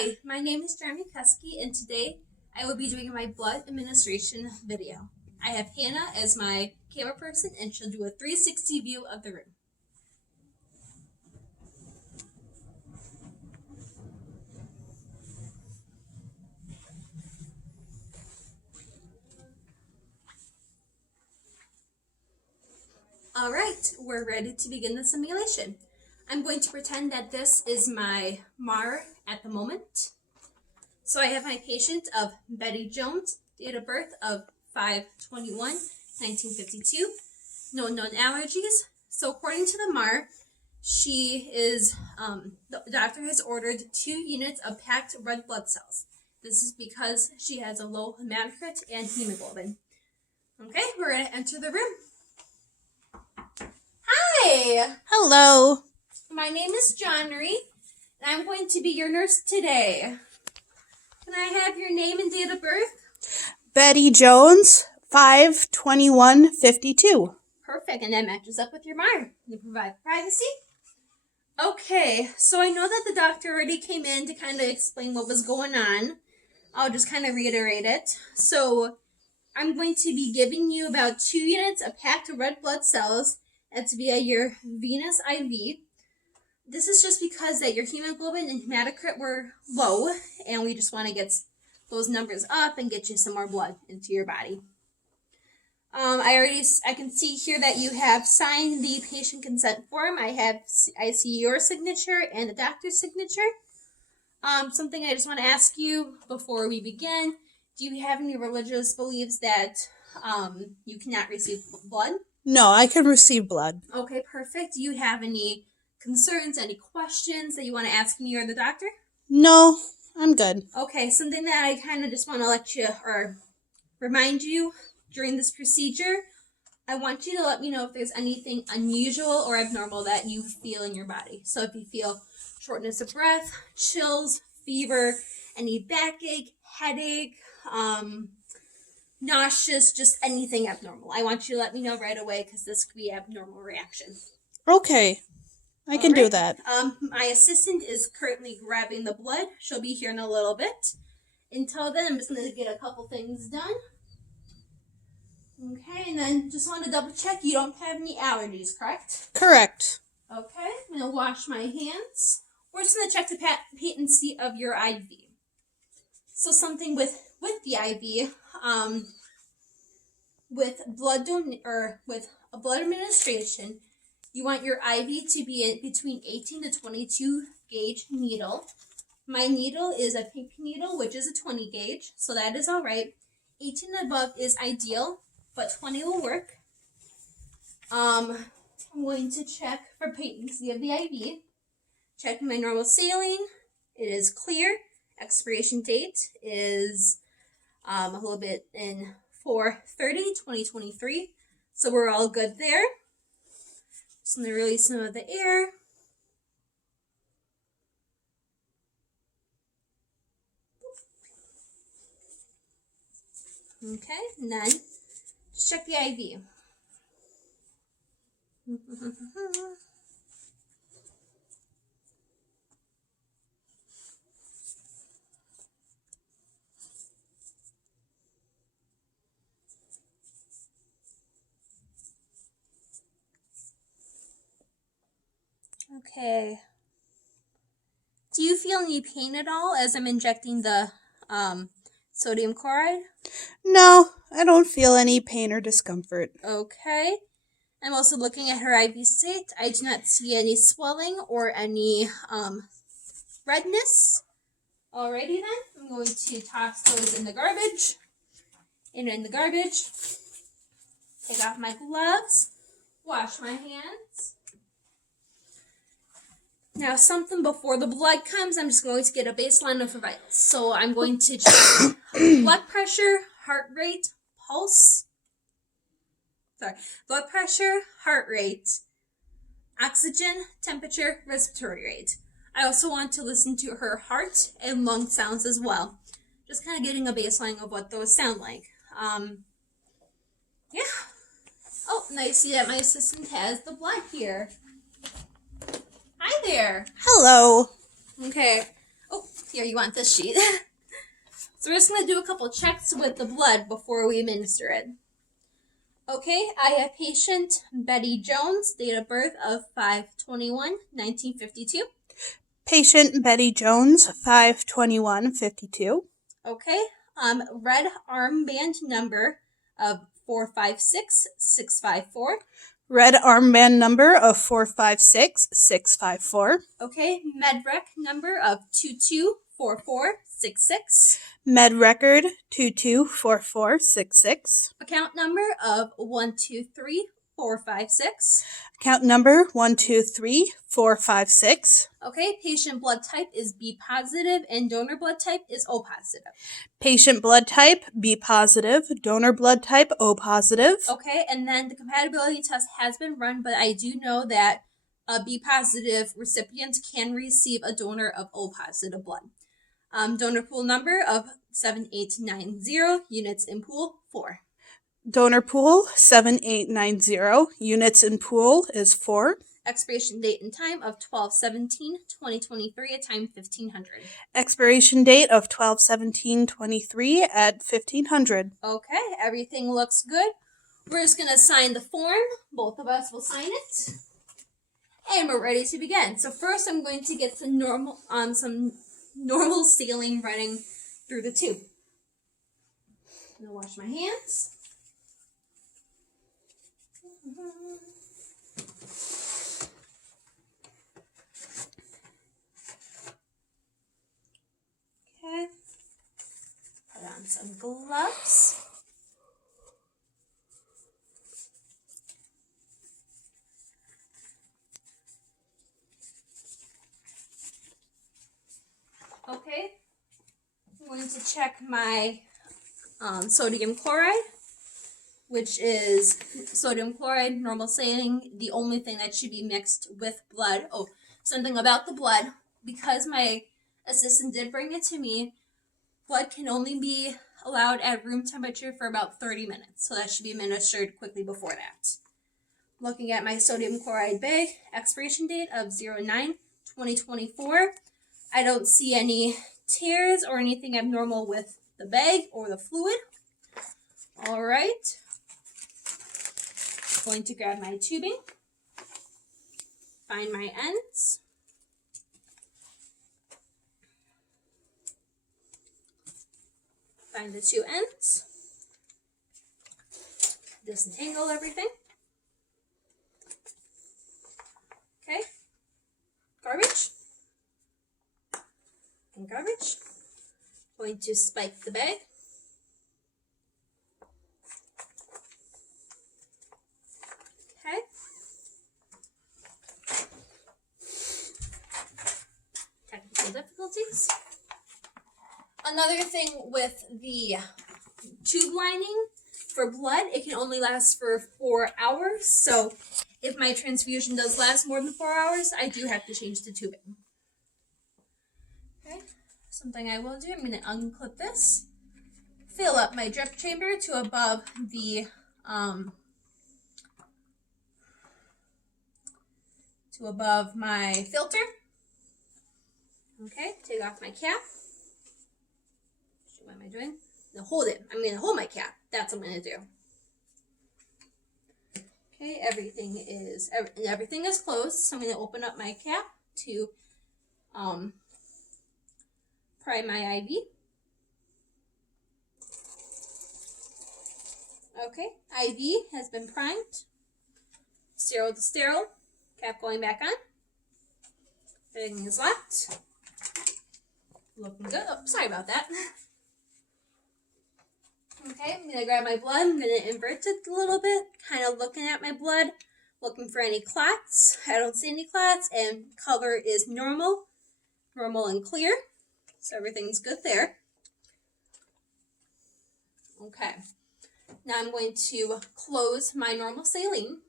Hi, my name is Jeremy Kuski, and today I will be doing my blood administration video. I have Hannah as my camera person, and she'll do a 360 view of the room. All right, we're ready to begin the simulation. I'm going to pretend that this is my MAR at the moment. So I have my patient of Betty Jones, date of birth of 5/21/1952, no known allergies. So according to the MAR, she is, the doctor has ordered 2 units of packed red blood cells. This is because she has a low hematocrit and hemoglobin. Okay, we're going to enter the room. Hi! Hello. My name is Johnry, and I'm going to be your nurse today. Can I have your name and date of birth? Betty Jones, 5/21/52. Perfect, and that matches up with your MAR. You provide privacy. Okay, so I know that the doctor already came in to kind of explain what was going on. I'll just kind of reiterate it. So I'm going to be giving you about 2 units of packed red blood cells. That's via your venous IV. This is just because that your hemoglobin and hematocrit were low, and we just want to get those numbers up and get you some more blood into your body. I can see here that you have signed the patient consent form. I see your signature and the doctor's signature. Something I just want to ask you before we begin: do you have any religious beliefs that you cannot receive blood? No, I can receive blood. Okay, perfect. Do you have any concerns, any questions that you want to ask me or the doctor? No, I'm good. Okay, something that I kind of just want to let you or remind you during this procedure, I want you to let me know if there's anything unusual or abnormal that you feel in your body. So if you feel shortness of breath, chills, fever, any backache, headache, nauseous, just anything abnormal, I want you to let me know right away because this could be abnormal reaction. Okay, I can do that. My assistant is currently grabbing the blood. She'll be here in a little bit. Until then, I'm just going to get a couple things done. Okay, and then just want to double check you don't have any allergies, correct? Correct. Okay, I'm going to wash my hands. We're just going to check the patency of your IV. So something with the IV, with blood administration, you want your IV to be between 18 to 22 gauge needle. My needle is a pink needle, which is a 20 gauge, so that is all right. 18 and above is ideal, but 20 will work. I'm going to check for patency of the IV. Checking my normal saline. It is clear. Expiration date is a little bit in 4/30/2023, so we're all good there. Just going to release some of the air. Okay, and then just check the IV. Okay. Do you feel any pain at all as I'm injecting the sodium chloride? No, I don't feel any pain or discomfort. Okay. I'm also looking at her IV state. I do not see any swelling or any redness. Alrighty then, I'm going to toss those in the garbage. And in the garbage, take off my gloves, wash my hands. Now, something before the blood comes, I'm just going to get a baseline of vitals. So I'm going to check blood pressure, heart rate, pulse. Blood pressure, heart rate, oxygen, temperature, respiratory rate. I also want to listen to her heart and lung sounds as well. Just kind of getting a baseline of what those sound like. Yeah. Oh, and I see that my assistant has the blood here. Hi there. Hello. Okay. Oh, Here, you want this sheet. So we're just going to do a couple checks with the blood before we administer it. Okay, I have patient Betty Jones, date of birth of 5/21/1952. Patient Betty Jones, 5/21/52. Okay, red armband number of 456654. Red armband number of 456654. Okay, medrec number of 224466. Med record 224466. Account number of 123456. Account number 123456. Okay, patient blood type is B positive and donor blood type is O positive. Patient blood type B positive, donor blood type O positive. Okay, and then the compatibility test has been run, but I do know that a B positive recipient can receive a donor of O positive blood. Donor pool number of 7890, units in pool 4. Donor pool 7890, units in pool is 4. Expiration date and time of 12/17/2023 at time 1500. Expiration date of 12/17/23 at 1500. Okay, everything looks good. We're just going to sign the form. Both of us will sign it. And we're ready to begin. So first I'm going to get some normal saline running through the tube. I'm going to wash my hands. Okay. Put on some gloves. Okay. I'm going to check my sodium chloride, which is sodium chloride, normal saline, the only thing that should be mixed with blood. Oh, something about the blood, because my assistant did bring it to me, blood can only be allowed at room temperature for about 30 minutes, so that should be administered quickly before that. Looking at my sodium chloride bag, expiration date of 09/2024. I don't see any tears or anything abnormal with the bag or the fluid. All right. Going to grab my tubing, find my ends. Find the two ends. Disentangle everything. Okay. Garbage. And garbage. Going to spike the bag. Okay. Technical difficulties. Another thing with the tube lining for blood, it can only last for 4 hours. So if my transfusion does last more than 4 hours, I do have to change the tubing. Okay, something I will do, I'm going to unclip this, fill up my drip chamber to above the my filter. Okay, take off my cap. What am I doing? No, hold it. I'm going to hold my cap. That's what I'm going to do. Okay, everything is closed. So I'm going to open up my cap to pry my IV. Okay, IV has been primed. Sterile to sterile. Cap going back on. Everything is locked. Looking good. Oh, sorry about that. Okay, I'm going to grab my blood. I'm going to invert it a little bit, kind of looking at my blood, looking for any clots. I don't see any clots, and color is normal and clear. So everything's good there. Okay, now I'm going to close my normal saline.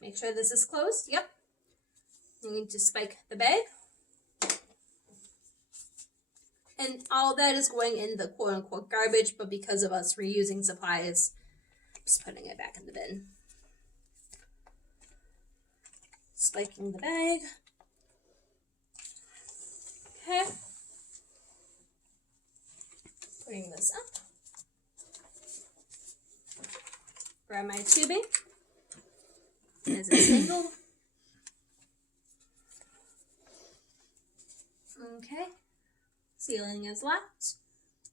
Make sure this is closed. Yep. I'm going to spike the bag. And all that is going in the quote-unquote garbage, but because of us reusing supplies, I'm just putting it back in the bin. Spiking the bag. Okay. Putting this up. Grab my tubing. Is it single? Okay. Sealing is locked.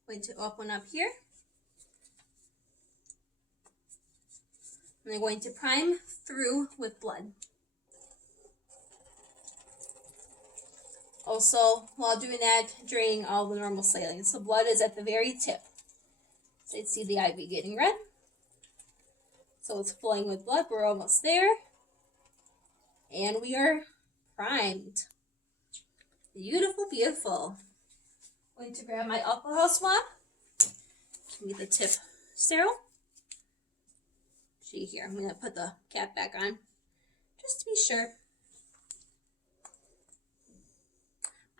Going to open up here. And I'm going to prime through with blood. Also, while doing that, draining all the normal saline. So blood is at the very tip. So you see the IV getting red. So it's flowing with blood. We're almost there. And we are primed. Beautiful, beautiful. I'm going to grab my alcohol swab. Give me the tip sterile. See here, I'm going to put the cap back on just to be sure.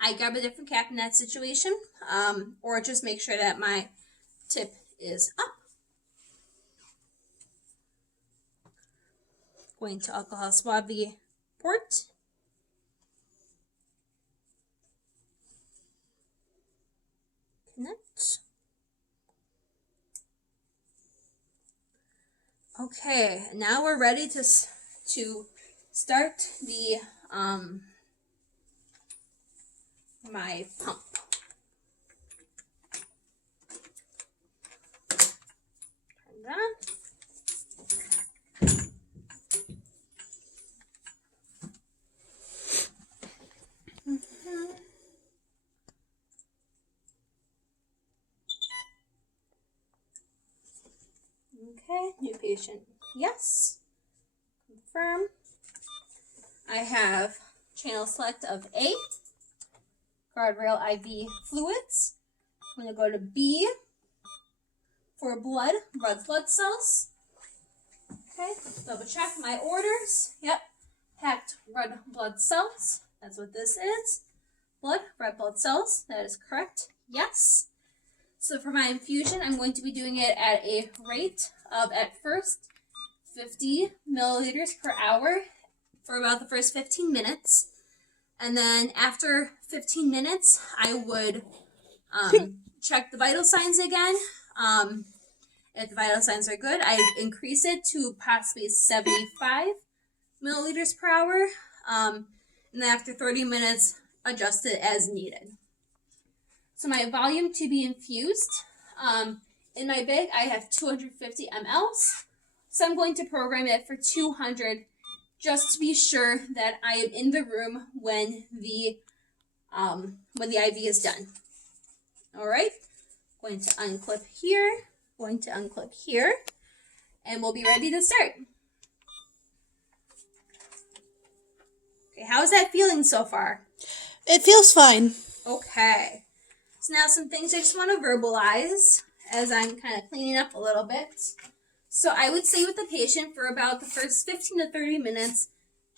I grab a different cap in that situation, or just make sure that my tip is up. Going to alcohol swab the port. Connect. Okay, now we're ready to start the my pump. Turn it on. Okay, new patient, yes. Confirm. I have channel select of A, guardrail IV fluids. I'm going to go to B for blood, red blood cells. Okay, double check my orders. Yep, packed red blood cells. That's what this is. Blood, red blood cells. That is correct. Yes. So for my infusion, I'm going to be doing it at a rate of, at first, 50 milliliters per hour for about the first 15 minutes. And then after 15 minutes, I would check the vital signs again. If the vital signs are good, I increase it to possibly 75 milliliters per hour. And then after 30 minutes, adjust it as needed. So my volume to be infused, in my bag, I have 250 mLs. So I'm going to program it for 200 just to be sure that I am in the room when the IV is done. All right, going to unclip here, going to unclip here, and we'll be ready to start. Okay, how's that feeling so far? It feels fine. Okay. So now some things I just want to verbalize as I'm kind of cleaning up a little bit. So I would say with the patient for about the first 15 to 30 minutes,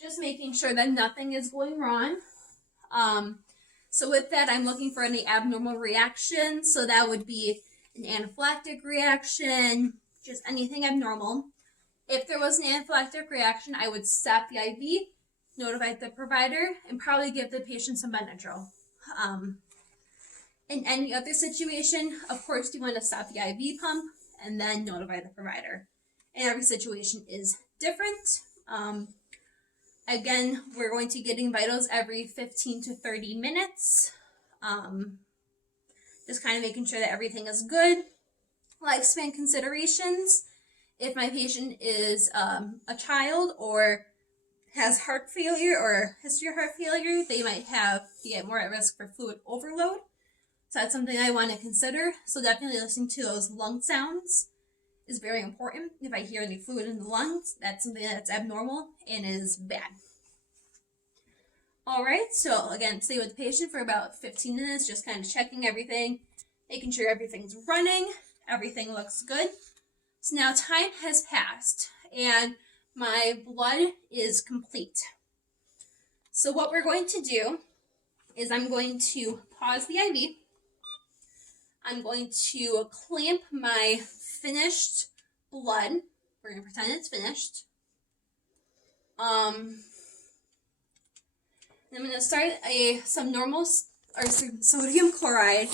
just making sure that nothing is going wrong. So with that, I'm looking for any abnormal reactions. So that would be an anaphylactic reaction, just anything abnormal. If there was an anaphylactic reaction, I would stop the IV, notify the provider, and probably give the patient some Benadryl. In any other situation, of course, you want to stop the IV pump and then notify the provider. And every situation is different. Again, we're going to be getting vitals every 15 to 30 minutes. Just kind of making sure that everything is good. Lifespan considerations. If my patient is a child or has heart failure or history of heart failure, they might be at more at risk for fluid overload. So that's something I want to consider. So definitely listening to those lung sounds is very important. If I hear any fluid in the lungs, that's something that's abnormal and is bad. All right, so again, stay with the patient for about 15 minutes, just kind of checking everything, making sure everything's running, everything looks good. So now time has passed and my blood is complete. So what we're going to do is I'm going to pause the IV. I'm going to clamp my finished blood. We're going to pretend it's finished. I'm going to start some sodium chloride,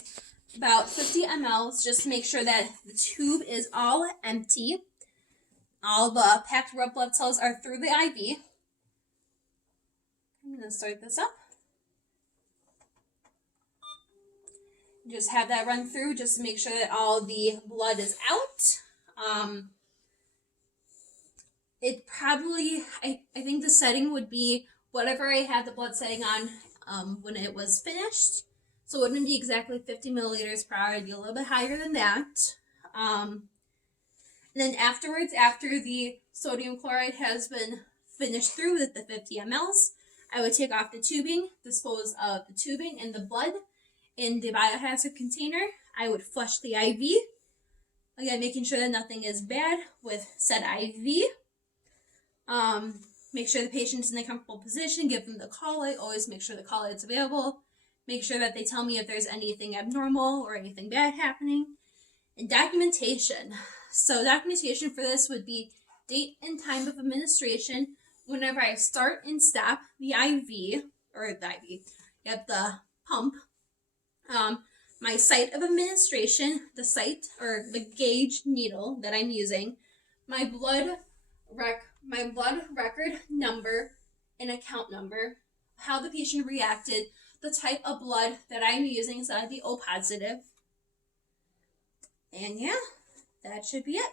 about 50 mLs, just to make sure that the tube is all empty. All the packed red blood cells are through the IV. I'm going to start this up. Just have that run through just to make sure that all the blood is out. It probably, I think the setting would be whatever I had the blood setting on when it was finished. So it wouldn't be exactly 50 milliliters per hour. It'd be a little bit higher than that. And then afterwards, after the sodium chloride has been finished through with the 50 mLs, I would take off the tubing, dispose of the tubing and the blood in the biohazard container. I would flush the IV. Again, making sure that nothing is bad with said IV. Make sure the patient's in a comfortable position. Give them the call light. Always make sure the call light's available. Make sure that they tell me if there's anything abnormal or anything bad happening. And documentation. So documentation for this would be date and time of administration whenever I start and stop the IV, the pump. My site of administration, the site or the gauge needle that I'm using, my blood record number and account number, how the patient reacted, the type of blood that I'm using, so that'd be O positive. And yeah, that should be it.